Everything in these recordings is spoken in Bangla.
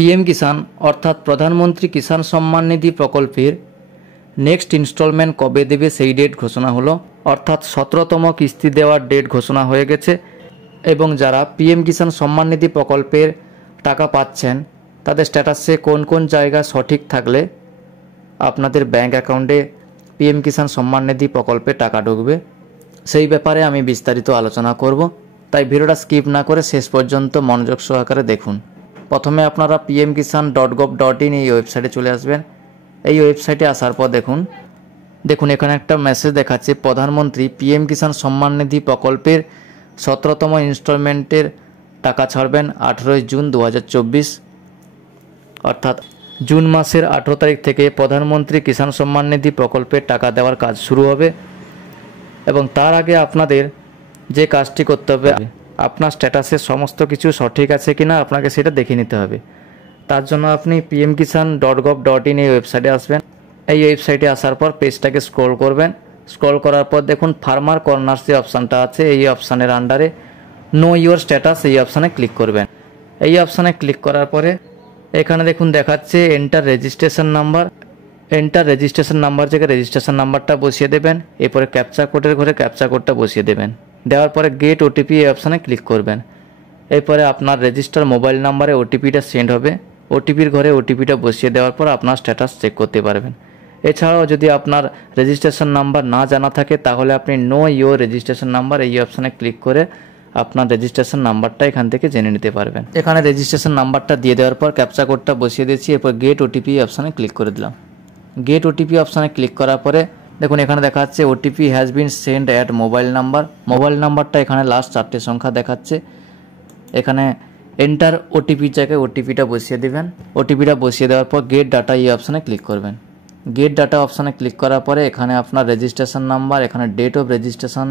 পিএম কিষাণ অর্থাৎ প্রধানমন্ত্রী কিষাণ সম্মান নিধি প্রকল্পের নেক্সট ইনস্টলমেন্ট কবে দেবে সেই ডেট ঘোষণা হলো, অর্থাৎ 17তম কিস্তি দেওয়ার ডেট ঘোষণা হয়ে গেছে। এবং যারা পিএম কিষাণ সম্মান নিধি প্রকল্পের টাকা পাচ্ছেন তাদের স্ট্যাটাসে কোন কোন জায়গা সঠিক থাকলে আপনাদের ব্যাঙ্ক অ্যাকাউন্টে পিএম কিষাণ সম্মান নিধি প্রকল্পে টাকা ঢুকবে সেই ব্যাপারে আমি বিস্তারিত আলোচনা করব। তাই ভিডিওটা স্কিপ না করে শেষ পর্যন্ত মনোযোগ সহকারে দেখুন। প্রথমে আপনারা pmkishan.gov.in এই ওয়েবসাইটে চলে আসবেন। এই ওয়েবসাইটে আসার পর দেখুন এখানে একটা মেসেজ দেখাচ্ছে প্রধানমন্ত্রী পিএম কিষাণ সম্মান নিধি প্রকল্পের 17তম ইনস্টলমেন্টের টাকা ছাড়বেন 18 জুন 2024, অর্থাৎ জুন মাসের 18 তারিখ থেকে প্রধানমন্ত্রী কিষাণ সম্মান নিধি প্রকল্পের টাকা দেওয়ার কাজ শুরু হবে। এবং তার আগে আপনাদের যে কাজটি করতে হবে, আপনার স্ট্যাটাসে সমস্ত কিছু সঠিক আছে কিনা আপনাকে সেটা দেখে নিতে হবে। তার জন্য আপনি pmkishan.gov.in এই ওয়েবসাইটে আসবেন। এই ওয়েবসাইটে আসার পর পেজটাকে স্ক্রল করবেন। স্ক্রল করার পর দেখুন ফার্মার কর্নার্স যে অপশানটা আছে, এই অপশানের আন্ডারে নো ইওর স্ট্যাটাস এই অপশানে ক্লিক করবেন। এই অপশানে ক্লিক করার পরে এখানে দেখুন দেখাচ্ছে enter registration number. Enter registration number জায়গায় রেজিস্ট্রেশন নাম্বারটা বসিয়ে দেবেন। এরপরে ক্যাপচা কোডের ঘরে ক্যাপচা কোডটা বসিয়ে দেবেন। দেওয়ার পরে গেট ওটিপি এই অপশানে ক্লিক করবেন। এরপরে আপনার রেজিস্টার মোবাইল নাম্বারে ওটিপিটা সেন্ড হবে। ওটিপির ঘরে ওটিপিটা বসিয়ে দেওয়ার পর আপনার স্ট্যাটাস চেক করতে পারবেন। এছাড়াও যদি আপনার রেজিস্ট্রেশন নাম্বার না জানা থাকে তাহলে আপনি নো ইওর রেজিস্ট্রেশন নাম্বার এই অপশানে ক্লিক করে আপনার রেজিস্ট্রেশন নাম্বারটা এখান থেকে জেনে নিতে পারবেন। এখানে রেজিস্ট্রেশন নাম্বারটা দিয়ে দেওয়ার পর ক্যাপচা কোডটা বসিয়ে দিয়েছি। এরপর গেট ওটিপি অপশানে ক্লিক করে দিলাম। গেট ওটিপি অপশানে ক্লিক করার পরে দেখুন এখানে দেখা যাচ্ছে OTP has been send at mobile number. Mobile নাম্বারটা এখানে লাস্ট 4টে সংখ্যা দেখাচ্ছে। এখানে এন্টার ওটিপির জায়গায় ওটিপিটা বসিয়ে দেবেন। ওটিপিটা বসিয়ে দেওয়ার পর গেট ডাটা এই অপশানে ক্লিক করবেন। গেট ডাটা অপশানে ক্লিক করার পরে এখানে আপনার রেজিস্ট্রেশন নাম্বার, এখানে ডেট অফ রেজিস্ট্রেশন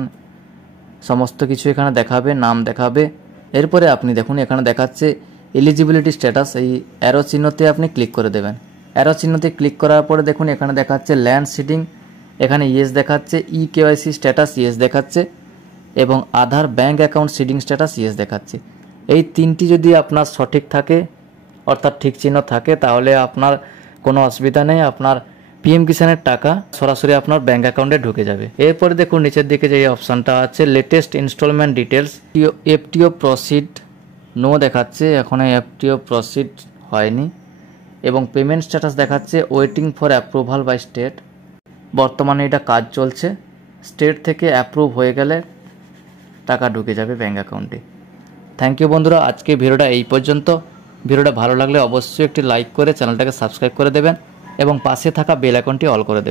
সমস্ত কিছু এখানে দেখাবে, নাম দেখাবে। এরপরে আপনি দেখুন এখানে দেখাচ্ছে এলিজিবিলিটি স্ট্যাটাস, এই অ্যারো চিহ্নতে আপনি ক্লিক করে দেবেন। অ্যারো চিহ্নতে ক্লিক করার পরে দেখুন এখানে দেখাচ্ছে ল্যান্ড সিডিং, এখানে ইয়েস দেখাচ্ছে, কেওয়াইসি স্ট্যাটাস ইয়েস দেখাচ্ছে এবং Aadhaar bank account seeding status yes দেখাচ্ছে। এই তিনটি যদি আপনার সঠিক থাকে অর্থাৎ ঠিক চিহ্ন থাকে তাহলে আপনার কোনো অসুবিধা নেই, আপনার পিএম কিষাণের টাকা সরাসরি আপনার ব্যাঙ্ক অ্যাকাউন্টে ঢুকে যাবে। এরপরে দেখুন নিচের দিকে যে অপশানটা আছে latest installment details, FTO proceed no দেখাচ্ছে, এখনো এফটিও প্রসিড হয়নি এবং পেমেন্ট স্ট্যাটাস দেখাচ্ছে waiting for approval by state. বর্তমানে এটা কাজ চলছে, স্টেট থেকে অ্যাপ্রুভ হয়ে গেলে টাকা ঢুকে যাবে ব্যাঙ্ক অ্যাকাউন্টে। থ্যাংক ইউ বন্ধুরা, আজকে ভিডিওটা এই পর্যন্ত। ভিডিওটা ভালো লাগলে অবশ্যই একটি লাইক করে চ্যানেলটাকে সাবস্ক্রাইব করে দেবেন এবং পাশে থাকা বেল আইকনটি অল করে দেবেন।